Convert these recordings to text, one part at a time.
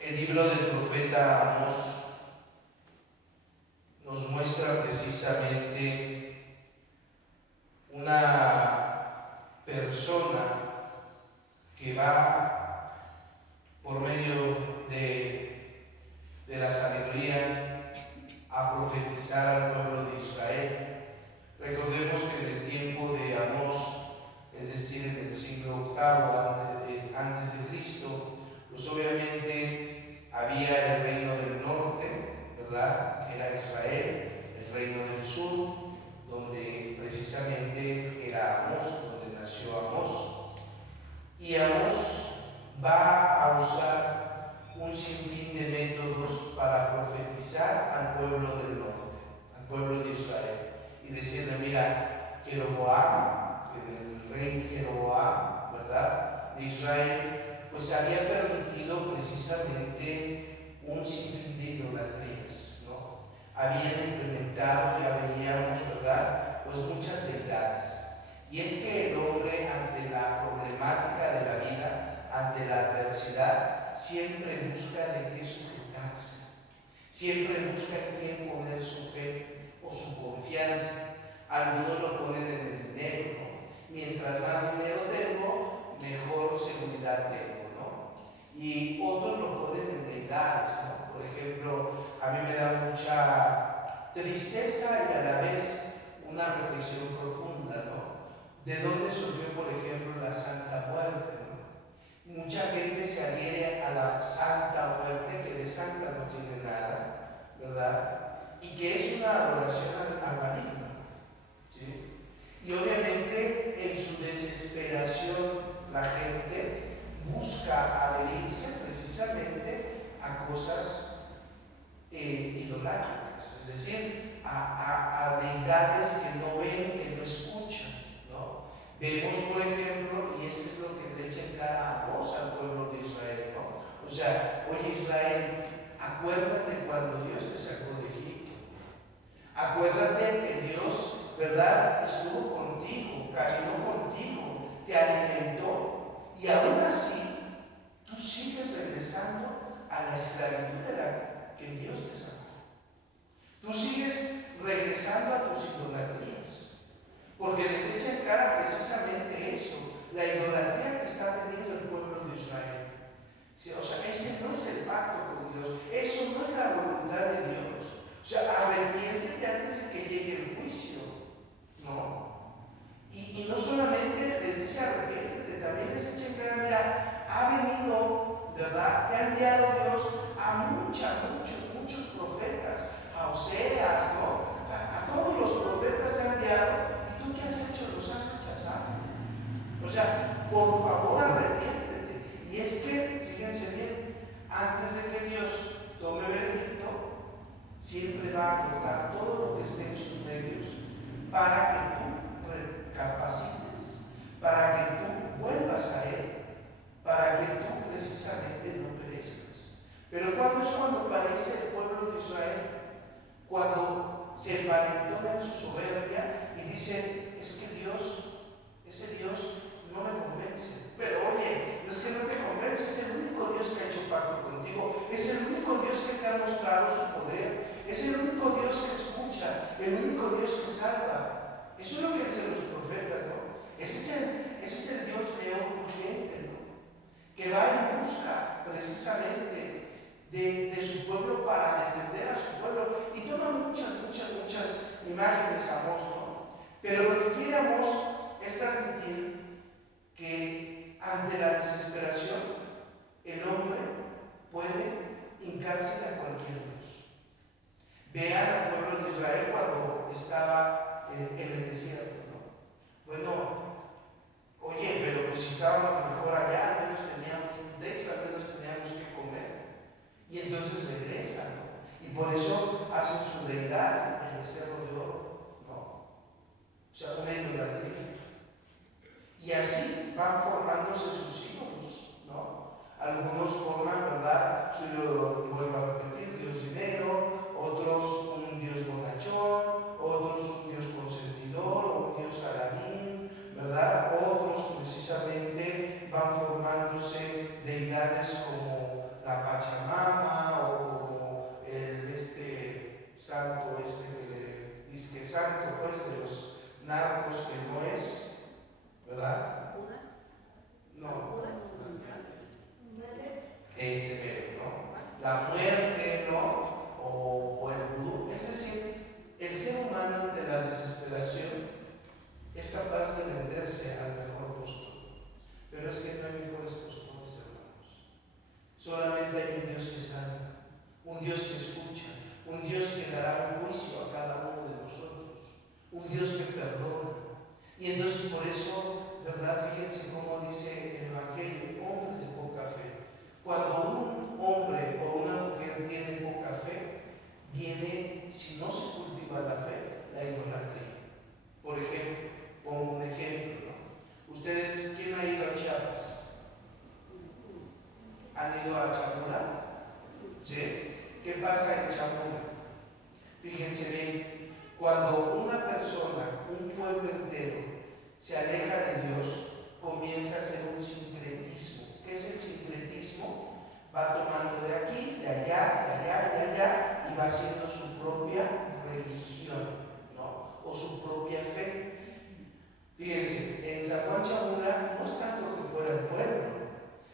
El libro del profeta Amós nos muestra precisamente una persona que va por medio de la sabiduría a profetizar al pueblo de Israel. Recordemos que en el tiempo de Amós, es decir, en el siglo VIII antes de Cristo, pues obviamente había el reino del norte, ¿verdad?, que era Israel, el reino del sur, donde precisamente era Amós, donde nació Amós. Y Amós va a usar un sinfín de métodos para profetizar al pueblo del norte, al pueblo de Israel, y decirle: mira, Jeroboam, el rey Jeroboam, ¿verdad?, de Israel, pues había permitido precisamente un sinfín de idolatrías, ¿no? Habían implementado, ya veíamos, ¿verdad?, pues muchas deidades. Y es que el hombre, ante la problemática de la vida, ante la adversidad, siempre busca de qué sujetarse, siempre busca en quién poner su fe o su confianza. Algunos lo ponen en el dinero, ¿no? Mientras más dinero tengo, mejor seguridad tengo, ¿no? Y otros lo ponen en deidades, ¿no? Por ejemplo, a mí me da mucha tristeza y a la vez una reflexión profunda, ¿no? ¿De dónde surgió, por ejemplo, la Santa Muerte, ¿no? Mucha gente se adhiere a la Santa Muerte, que de santa no tiene nada, ¿verdad?, y que es una adoración al maligno, ¿sí? Y obviamente en su desesperación la gente busca adherirse precisamente a cosas idolátricas, es decir, a deidades que no ven, que no escuchan, ¿no? Vemos, por ejemplo, y eso es lo que le echa en cara a Amós al pueblo de Israel, ¿no? O sea: oye, Israel, acuérdate cuando Dios te sacó de Egipto, acuérdate que Dios, ¿verdad?, estuvo contigo, caminó contigo, te alimentó, y aún así tú sigues regresando a la esclavitud de la que Dios te sacó. Tú sigues regresando a tus idolatrías, porque les echa en cara precisamente eso, la idolatría que está teniendo el pueblo de Israel. O sea, ese no es el pacto con Dios, eso no es la voluntad de Dios. O sea, arrepiéntete antes de que llegue el juicio, ¿no? Y no solamente les dice arrepiéntete, también les echa en cara: mira, ha venido, ¿verdad?, te ha enviado Dios a muchos profetas, a Oseas, ¿no? A todos los profetas te ha enviado, y tú, ¿qué has hecho? Los has rechazado. O sea, por favor, arrepiéntete. Y es que, fíjense bien, antes de que Dios tome veredicto, siempre va a agotar todo lo que esté en sus medios para que tú recapacites, para que tú vuelvas a Él, para que tú precisamente no perezcas. Pero ¿cuándo es cuando parece el pueblo de Israel? Cuando se envalentona en su soberbia y dice: es que ese Dios no me convence. Pero oye, no es que no te convence, es el único Dios que ha hecho pacto contigo, es el único Dios que te ha mostrado su poder, es el único Dios que escucha, el único Dios que salva. Eso es lo que dicen los profetas, ¿no? Ese es el Dios león urgente, ¿no?, que va en busca precisamente de su pueblo para defender a su pueblo. Y toma muchas imágenes Amós, ¿no? Pero lo que quiere Amós es transmitir que ante la desesperación el hombre puede hincarse a cualquier Dios. Vean al pueblo de Israel cuando estaba en el desierto, ¿no? Bueno, oye, pero pues si estábamos mejor allá, al menos teníamos un techo, al menos teníamos que comer. Y entonces regresan, ¿no? Y por eso hacen su deidad, el becerro de oro, ¿no? O sea, una idolatría. Y así van formándose sus ídolos, ¿no? Algunos forman, ¿verdad?, su ídolo, vuelvo a repetir, Dios dinero, otros un Dios bonachón, otros un Dios consentidor, o un Dios aladín, ¿verdad? Otros precisamente van formándose deidades como la Pachamama, fíjense cómo dice el Evangelio, hombres de poca fe. Cuando un hombre o una mujer tiene poca fe, viene, si no se cultiva la fe, la idolatría. Por ejemplo, pongo un ejemplo, ¿no? Ustedes, ¿quién ha ido a Chiapas? ¿Han ido a Chamula? ¿Sí? ¿Qué pasa en Chamula? Fíjense bien, cuando una persona, un pueblo entero, se aleja de Dios, comienza a hacer un sincretismo. ¿Qué es el sincretismo? Va tomando de aquí, de allá, de allá, de allá, y va haciendo su propia religión, ¿no? O su propia fe. Fíjense, en San Juan Chamula no es tanto que fuera el pueblo,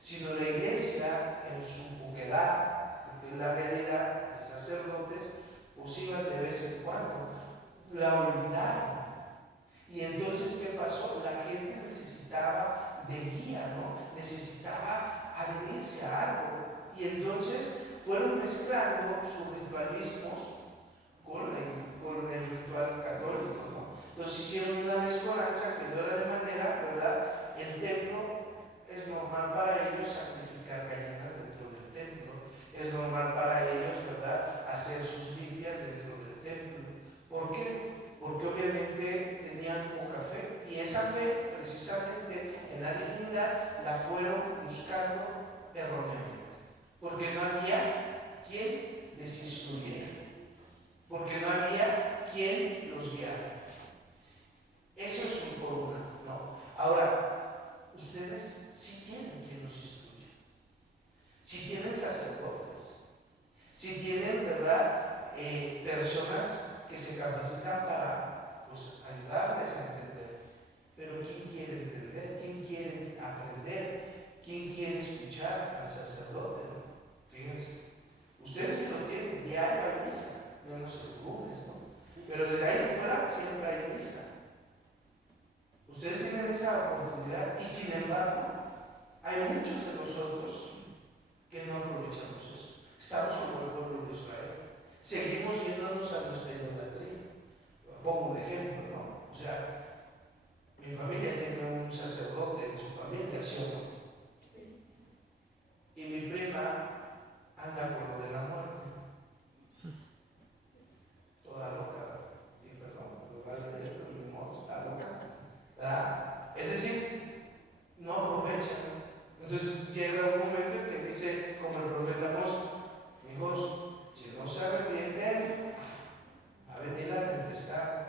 sino la iglesia en su poquedad, porque es la realidad de sacerdotes, pues iban de vez en cuando, la olvidaron. Y entonces, ¿qué pasó? La gente necesitaba de guía, ¿no? Necesitaba adherirse a algo. Y entonces fueron mezclando sus ritualismos con el ritual católico, ¿no? Entonces hicieron una mezcolanza que de hora de manera, ¿verdad? El templo es normal para ellos sacrificar gallinas dentro del templo. Es normal para ellos, ¿verdad?, hacer sus limpias dentro del templo. ¿Por qué? Porque obviamente tenían poca fe. Y esa fe, precisamente en la divinidad, la fueron buscando erróneamente. Porque no había quien les instruyera. Porque no había quien los guiara. Eso es un por una, ¿no? Ahora, ustedes sí tienen quien los instruya. Si tienen sacerdotes, si tienen, ¿verdad?, personas que se capacitan para, pues, ayudarles a entender. Pero ¿quién quiere entender? ¿Quién quiere aprender? ¿Quién quiere escuchar al sacerdote? Fíjense, ustedes sí lo tienen, diario hay misa, menos el lunes, ¿no? Pero desde ahí en fuera siempre hay misa. Ustedes tienen esa oportunidad y sin embargo hay muchos de nosotros que no aprovechamos eso. Estamos como el pueblo de Israel. Seguimos yéndonos a nuestra idolatría. Pongo un ejemplo, ¿no? O sea, mi familia tiene un sacerdote en su familia, ¿sí o no? Y mi prima anda con lo de la muerte. Toda loca. Y perdón, pero vale, esto de modo está loca. ¿Verdad? Es decir, no aprovechan. Entonces llega un momento en que dice, como el profeta Amós, hijos, si no se arrepienten, va a venir la tempestad.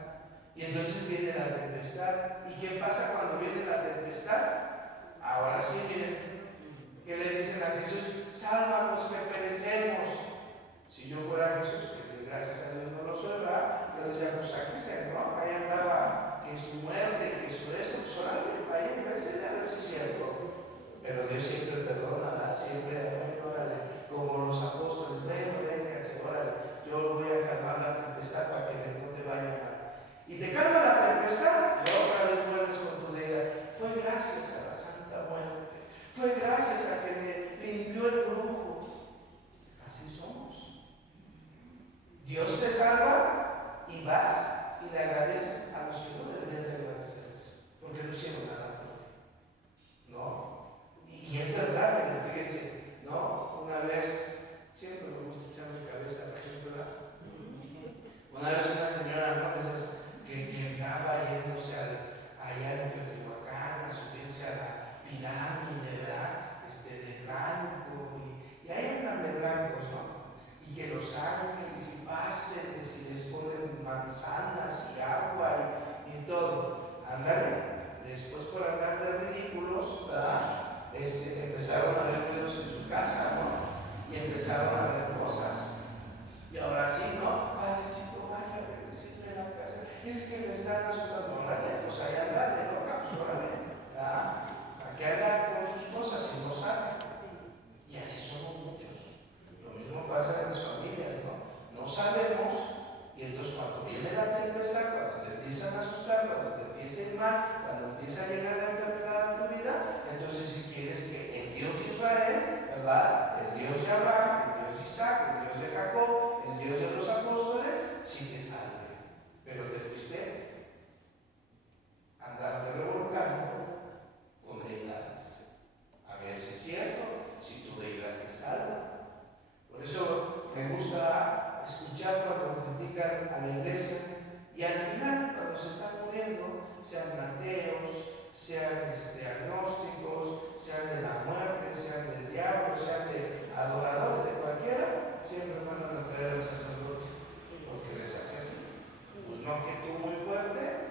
Y entonces viene la tempestad. ¿Y qué pasa cuando viene la tempestad? Ahora sí, miren, ¿qué le dicen a Jesús? Sálvanos que perecemos. Si yo fuera Jesús, que gracias a Dios no lo soy, ¿verdad? Pero ya pues aquí se, ¿no? Ahí andaba, que su muerte, que su eso, pues órale, ahí a ver si es cierto. Pero Dios siempre perdona, ¿verdad? Siempre, órale, como los apóstoles, venga, órale, yo voy a calmar la tempestad para que no te vaya mal. Y te calma la tempestad y otra vez vuelves con tu deidad. Fue gracias a la Santa Muerte, fue gracias a que me limpió el brujo. Así somos. Dios te salva y vas y le agradeces a los que no deberías de agradecerles, porque no hicieron nada por ti, ¿no? Y es verdad, pero fíjense, ¿no? Una vez, siempre me gusta echar mi cabeza a la gente, ¿verdad? Una vez una señora, ¿no? De esas que andaba yéndose allá en Teotihuacán a subirse a la pirámide, ¿verdad? De blanco, y ahí andan de blancos, ¿no? Y que los ángeles y páseles y les ponen manzanas y agua y todo. Ándale, después por andar de ridículos, ¿verdad? Empezaron a ver ruidos en su casa, ¿no? Y empezaron a ver cosas. Y ahora sí, ¿no? Padrecito, vaya, bendecirme la casa. Es que me están asustando. Órale, pues allá anda de loca, pues órale. Aquí anda con sus cosas y no sabe. Y así somos muchos. Lo mismo pasa en las familias, ¿no? No sabemos. Y entonces cuando viene la tempestad, cuando te empiezan a asustar, cuando te empieza a ir mal, cuando empieza a llegar la enfermedad a tu vida, entonces si quieres que el Dios de Israel, ¿verdad?, el Dios de Abraham, el Dios de Isaac, el Dios de Jacob, el Dios de los apóstoles, sí te salve. Pero te fuiste a andarte revolcando con sean gnósticos, sean de la muerte, sean del diablo, sean de adoradores de cualquiera, siempre mandan a traer al sacerdote, porque les hace así. Pues no que tú muy fuerte,